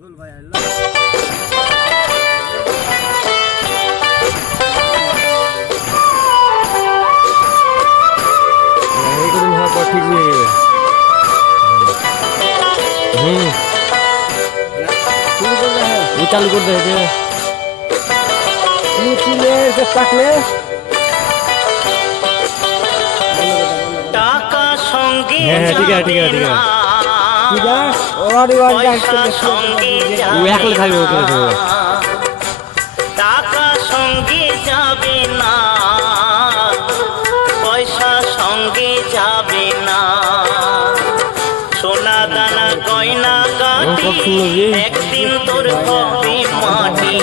झोल भाई ঠিক হয়ে যাবে। वो चालू कर दे টাকা সঙ্গে হ্যাঁ ঠিক আছে ঠিক আছে ঠিক আছে পয়সা সঙ্গে ও একলে থাকবে ওখানে থাকবে টাকা সঙ্গে যাবে না পয়সা সঙ্গে যাবে না সোনা দানা গয়না গাটি একদিন তোর হবে মাটি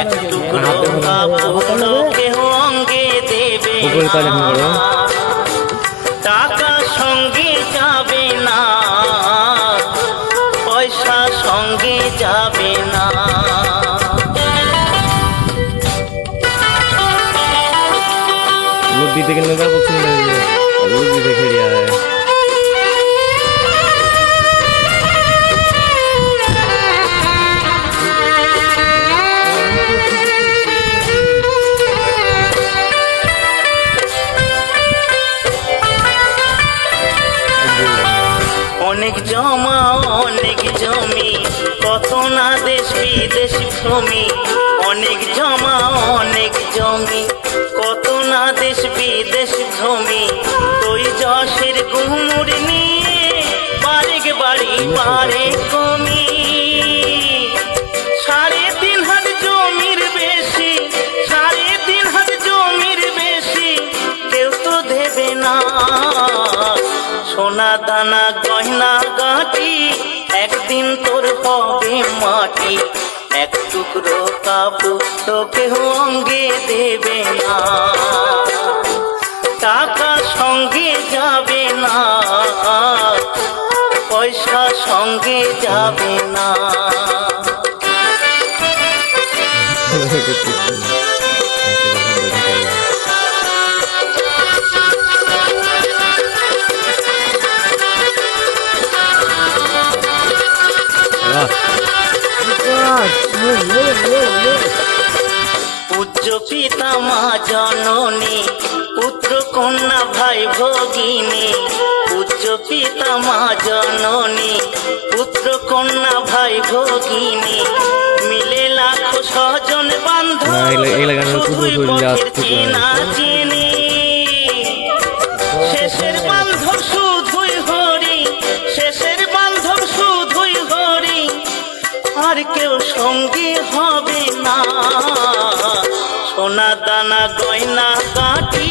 এক টুকরো কাপড় কেউ অঙ্গে দেবে না টাকা সঙ্গে যাবে না পয়সা সঙ্গে যাবে না लोग दीदी के नजर पसंद है लोग भी देख लिया है অনেক জমা অনেক জমি কত না দেশ বিদেশ ভূমি অনেক জমা অনেক জমি কত না দেশ বিদেশ ভূমি তুই যশের গুমুর নিয়ে বাড়ি বাড়ি পারে কমি 3.5 হাত জমির বেশি 3.5 হাত জমির বেশি কেউ তো দেবে না সোনা দানা গয়না গাটি একদিন তোর হবে মাটি এক টুকরো কাপড় তোকে অঙ্গে দেবে না টাকা সঙ্গে যাবে না পয়সা সঙ্গে যাবে না পূজ্য পিতা মা জননী পুত্র কন্যা ভাই ভগিনী পূজ্য পিতা মা জননী পুত্র কন্যা ভাই ভগিনী মিলে লাখো স্বজন বান্ধব শুধুই পথের চেনা চেনে শেষের বান্ধব শুধুই হরি শেষের বান্ধব শুধুই হরি আর কেউ সঙ্গে হবে না সোনা দানা গয়না কাটি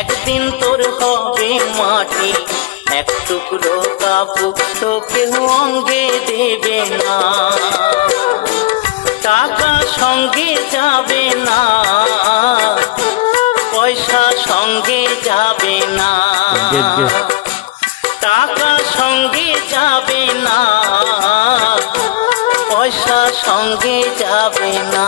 একদিন তোর হবে মাটি এক টুকরো কাপড় তোকে অঙ্গে দেবে না টাকা সঙ্গে যাবে না পয়সা সঙ্গে যাবে না টাকা সঙ্গে যাবে না পয়সা সঙ্গে যাবে না